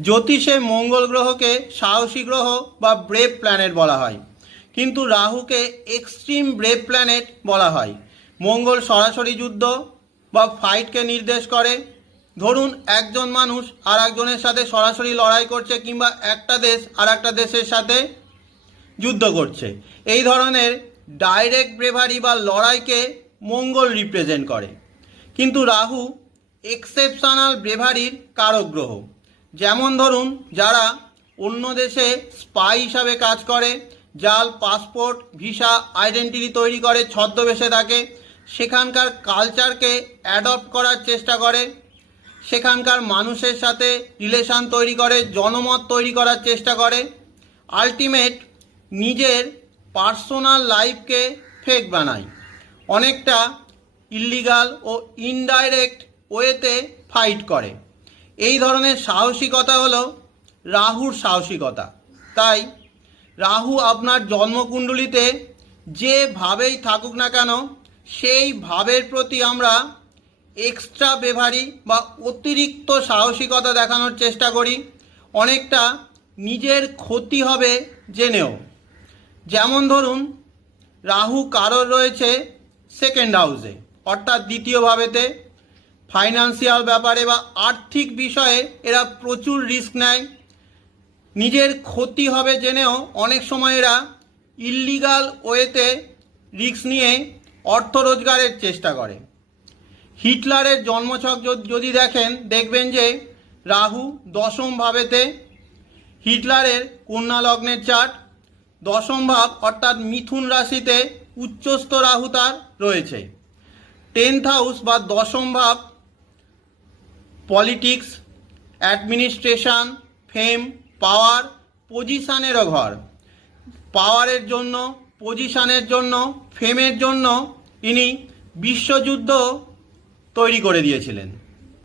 জ্যোতিষে মঙ্গল গ্রহকে সাহসী গ্রহ বা ব্রেভ প্ল্যানেট বলা হয়। কিন্তু রাহুকে এক্সট্রিম ব্রেভ প্ল্যানেট বলা হয়। মঙ্গল সরাসরি যুদ্ধ বা ফাইটকে নির্দেশ করে। ধরুন একজন মানুষ আর একজনের সাথে সরাসরি লড়াই করছে কিংবা একটা দেশ আর একটা দেশের সাথে যুদ্ধ করছে। এই ধরনের ডাইরেক্ট ব্রেভারি বা লড়াইকে মঙ্গল রিপ্রেজেন্ট করে। কিন্তু রাহু এক্সেপশনাল ব্রেভারির কারক গ্রহ। যেমন ধরুন, যারা অন্য দেশে স্পাই হিসাবে কাজ করে জাল পাসপোর্ট ভিসা আইডেন্টিটি তৈরি করে ছদ্মবেশে থাকে, সেখানকার কালচারকে অ্যাডপ্ট করার চেষ্টা করে, সেখানকার মানুষের সাথে রিলেশন তৈরি করে, জনমত তৈরি করার চেষ্টা করে আলটিমেট নিজের পার্সোনাল লাইফকে ফেক বানায়। অনেকটা ইল্লিগাল ও ইনডাইরেক্ট ওয়েতে ফাইট করে। এই ধরনের সাহসিকতা হলো রাহুর সাহসিকতা। তাই রাহু আপনার জন্মকুণ্ডলিতে যেভাবেই থাকুক না কেন, সেই ভাবের প্রতি আমরা এক্সট্রা বেভারি বা অতিরিক্ত সাহসিকতা দেখানোর চেষ্টা করি। অনেকটা নিজের ক্ষতি হবে জেনেও। যেমন ধরুন, রাহু কারোর রয়েছে সেকেন্ড হাউসে অর্থাৎ দ্বিতীয় ভাবেতে। ফাইন্যান্সিয়াল ব্যাপারে বা আর্থিক বিষয়ে এরা প্রচুর রিস্ক নেয়। নিজের ক্ষতি হবে জেনেও অনেক সময় এরা ইল্লিগাল ওয়েতে রিস্ক নিয়ে অর্থ রোজগারের চেষ্টা করে। হিটলারের জন্মছক যদি- দেখেন, দেখবেন যে রাহু দশম ভাবেতে হিটলারের কন্যা লগ্নের চার্ট দশম ভাব অর্থাৎ মিথুন রাশিতে উচ্চস্থ রাহু তার রয়েছে। টেন্থ হাউস বা দশম ভাব পলিটিক্স অ্যাডমিনিস্ট্রেশন ফেম পাওয়ার পজিশানেরও ঘর। পাওয়ারের জন্য পজিশানের জন্য ফেমের জন্য ইনি বিশ্বযুদ্ধ তৈরি করে দিয়েছিলেন।